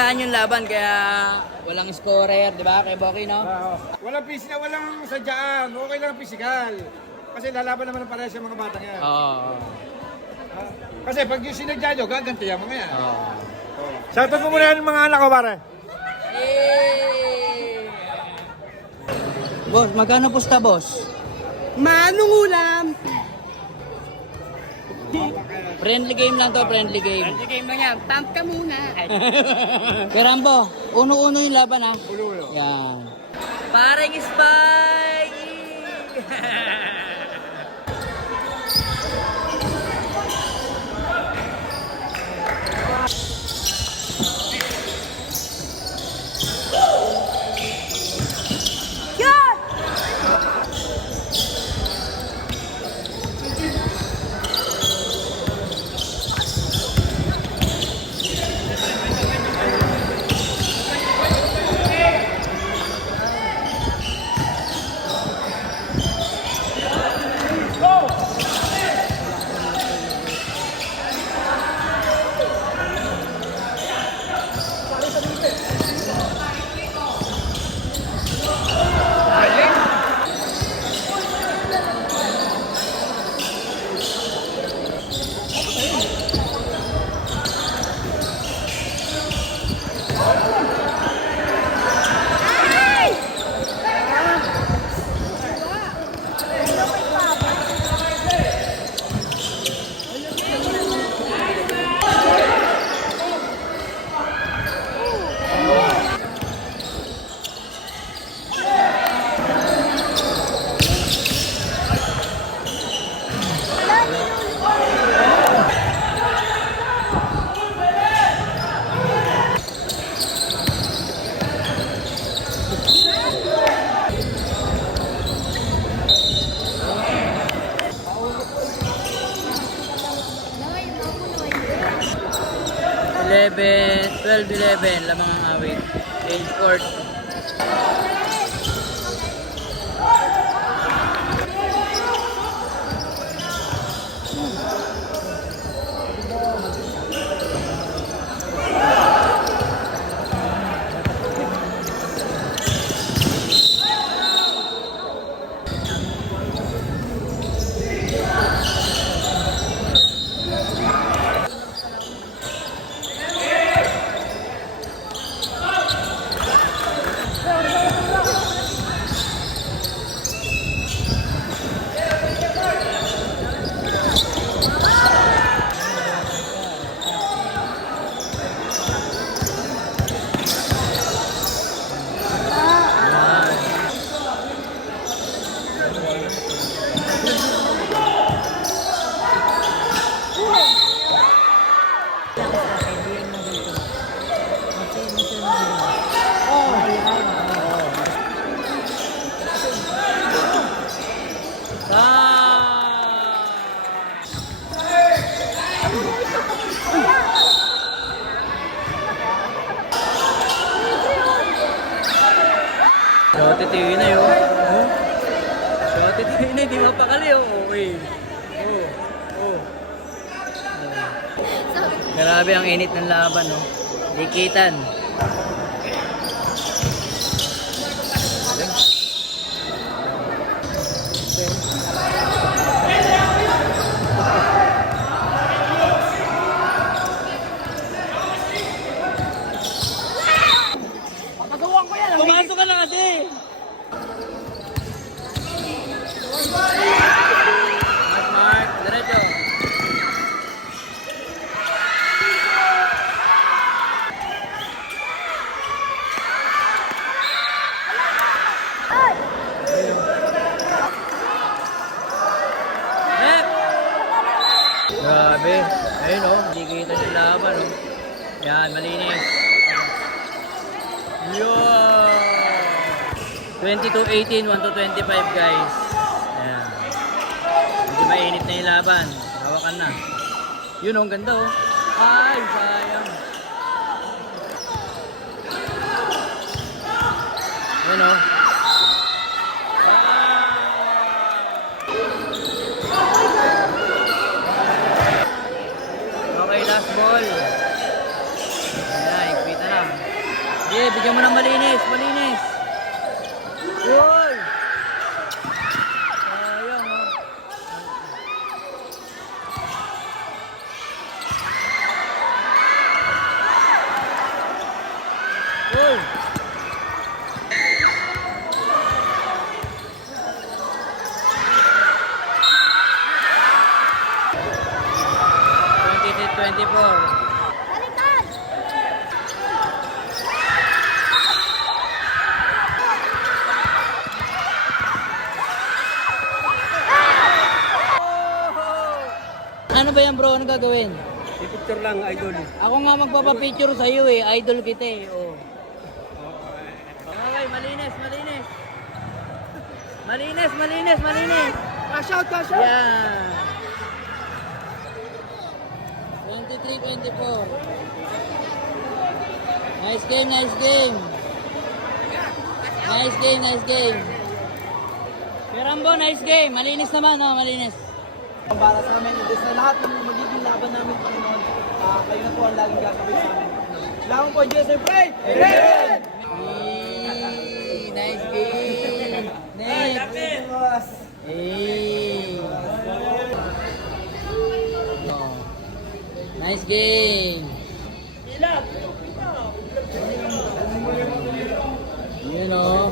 Dahan-dahan yung laban kaya walang scorer, di ba? Kay Boki, no? Walang physical, walang sadyaan. Okay lang physical. Kasi lalaban naman ng parehas yung mga batang yan. Oo. Kasi pag yung sinadya nyo, gagantihan mo yan. Oo. Shoutout mo muna yung mga anak ko, pare. Boss, magkano pusta, boss? Manong ulam. Friendly game lang to, friendly game. Hindi game lang yan. Pump ka muna. Kay Rambo, uno-uno yung laban, ha? Ulo-ulo. Yan. Parang Spike! Eleven, 12-11, lamang ang awit. Age court. Shot TV na yun. Shot TV na, di mapakali oh. Okay. Grabe ang init ng laban, no? Dikitan. Pumasok ka na kasi! Mark, diretso. Grabe. Ayun o, hindi kita yung laban o. Yan, malinis. Yun! 22-18, 1-25 guys. Ayan. Hindi mainit na yung laban. Hawakan na. Yun o, ang ganda o. Ay, sayang. Yun o. Okay, last ball. Ayan, ikpita na. bigyan mo ng malinis, malinis. Uy! Ayun, oh. Uy! Twenty-four. Ano ba yan bro? Ano gagawin? Picture lang, idol. Ako nga magpapapicture sa iyo eh. Idol kita eh. Oh. Okay, malinis, malinis. Malinis, malinis, malinis. Cash out, cash out. Yan. 23-24. Nice game, nice game. Nice game, nice game. Perambo, nice game. Malinis naman, oh, malinis. Para sa amin, imbes na lahat ng magiging laban namin, Panginoon, kayo na po ang laging gagawin sa amin. Laban po, Jesus, and pray! Amen! Nice game. Next. Hey. Oh. Nice game. You know.